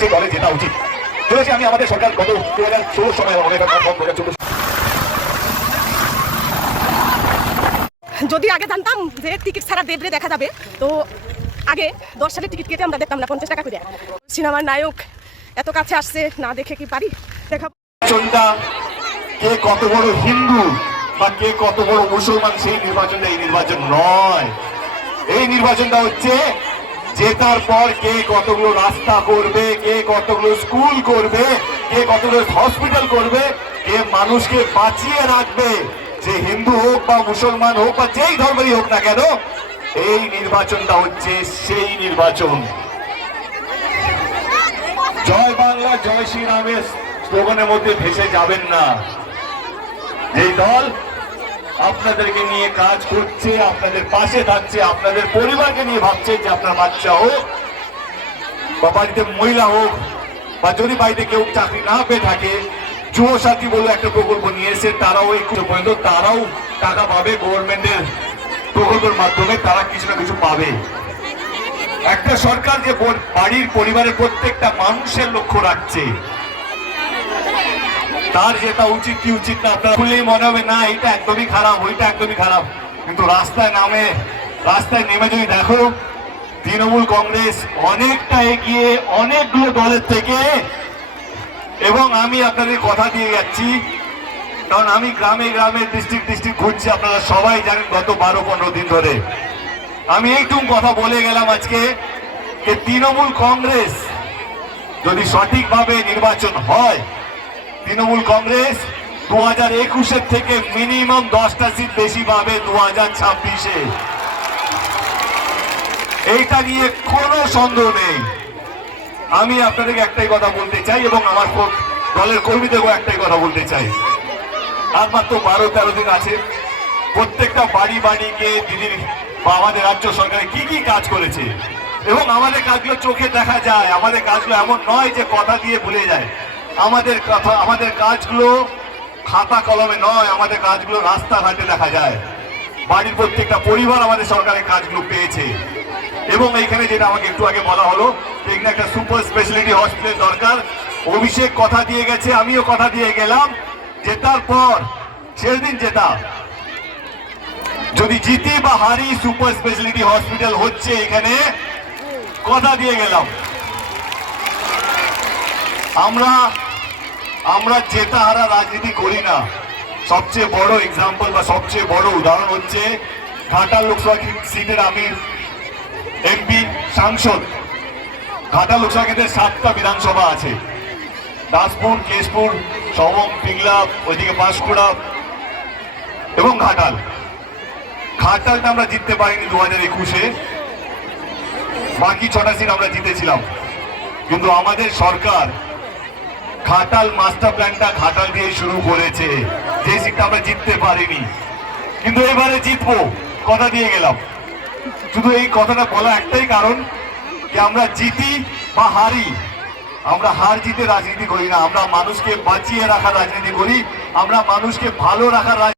সেই দলে জেতা উচিত। চলেছি আমি আমাদের সরকার গত 2016 সময় যদি আগে জানতাম যে টিকিট ছাড়া দেবরে দেখা যাবে, তো আগে 10 সালের টিকিট কেটে আমরা দেখতাম না 50 টাকা করে। সিনেমার নায়ক এত কাছে আসছে, না দেখে কি পারি দেখাবো। কে কত বড় হিন্দু বা কে কত বড় মুসলমান সেই নির্বাচনটা এই নির্বাচন নয়। এই নির্বাচনটা হচ্ছে জেতার পর কে কতগুলো রাস্তা করবে, কে কতগুলো স্কুল করবে, কে কতগুলো হসপিটাল করবে, কে মানুষকে বাঁচিয়ে রাখবে, যে হিন্দু হোক বা মুসলমান হোক বা যেই ধর্মেরই হোক না কেন। এই নির্বাচনটা হচ্ছে সেই নির্বাচন। জয় বাংলা জয় শ্রীরামের স্লোগানের মধ্যে ভেসে যাবেন না। এই দল আপনাদেরকে নিয়ে কাজ করছে, আপনাদের পাশে থাকছে, আপনাদের পরিবারকে নিয়ে ভাবছে যে আপনার বাচ্চা হোক বা বাড়িতে মহিলা হোক বা যদি বাড়িতে কেউ চাকরি না পেয়ে থাকে, যুব সাথী বলে একটা প্রকল্প নিয়ে এসে তারাও একটু পর্যন্ত তারাও টাকা পাবে গভর্নমেন্টের প্রকল্পের মাধ্যমে, তারা কিছু না কিছু পাবে। একটা সরকার যে বাড়ির পরিবারের প্রত্যেকটা মানুষের লক্ষ্য রাখছে, তার যেটা উচিত কি উচিত না আপনার খুলেই মনে হবে না এটা একদমই খারাপ, ওইটা একদমই খারাপ। কিন্তু রাস্তায় নেমে যদি দেখো তৃণমূল কংগ্রেস অনেকটা এগিয়ে অনেকগুলো দলের থেকে। এবং আমি আপনাদের কথা দিয়ে যাচ্ছি, কারণ আমি গ্রামে গ্রামে ডিস্ট্রিক্ট ঘুরছি, আপনারা সবাই জানেন গত 12-15 দিন ধরে। আমি এইটুকু কথা বলে গেলাম আজকে যে তৃণমূল কংগ্রেস যদি সঠিকভাবে নির্বাচন হয়, তৃণমূল কংগ্রেস 2021-এর থেকে মিনিমাম 10টা সিট বেশি পাবে 2026-এ। এইটা নিয়ে কোনো সন্দেহ নেই। আমি আপনাদেরকে একটাই কথা বলতে চাই এবং আমার দলের কর্মীদেরও একটাই কথা বলতে চাই, আর মাত্র 12-13 দিন আছে। প্রত্যেকটা বাড়ি বাড়ি গিয়ে দিদির বা আমাদের রাজ্য সরকারে কি কি কাজ করেছে এবং আমাদের কাজগুলো চোখে দেখা যায়। আমাদের কাজগুলো এমন নয় যে কথা দিয়ে ভুলে যায়। আমাদের কাজগুলো খাতা কলমে নয়, আমাদের কাজগুলো রাস্তাঘাটে দেখা যায়। বাড়ির প্রত্যেকটা পরিবার আমাদের সরকারের কাজগুলো পেয়েছে। এবং এইখানে যেটা আমাকে একটু আগে বলা হলো, এখানে একটা সুপার স্পেশালিটি হসপিটাল দরকার। অভিষেক কথা দিয়ে গেছে, আমিও কথা দিয়ে গেলাম, জেতার পর শেষ দিন জেতা, যদি জিতি বা হারি সুপার স্পেশালিটি হসপিটাল হচ্ছে এখানে, কথা দিয়ে গেলাম। আমরা জেতা হারা রাজনীতি করি না। সবচেয়ে বড় এক্সাম্পল বা সবচেয়ে বড় উদাহরণ হচ্ছে ঘাটাল লোকসভা সিটের আমি এমপি সাংসদ। ঘাটাল লোকসভা কেন্দ্রের 7টা বিধানসভা আছে, দাসপুর, কেশপুর, সবং, পিংলা, ওইদিকে পাঁশকুড়া এবং ঘাটালটা আমরা জিততে পারিনি 2021-এ। বাকি 6টা সিট আমরা জিতেছিলাম। কিন্তু আমাদের সরকার ঘাটাল মাস্টার প্ল্যানটা ঘাটাল দিয়ে শুরু করেছে, যে সিটটা আমরা জিততে পারিনি। কিন্তু এবারে জিতবো, কথা দিয়ে গেলাম। শুধু এই কথাটা বলা একটাই কারণ যে আমরা জিতি বা হারি, আমরা হার জিতে রাজনীতি করি না, আমরা মানুষকে বাঁচিয়ে রাখার রাজনীতি করি, আমরা মানুষকে ভালো রাখার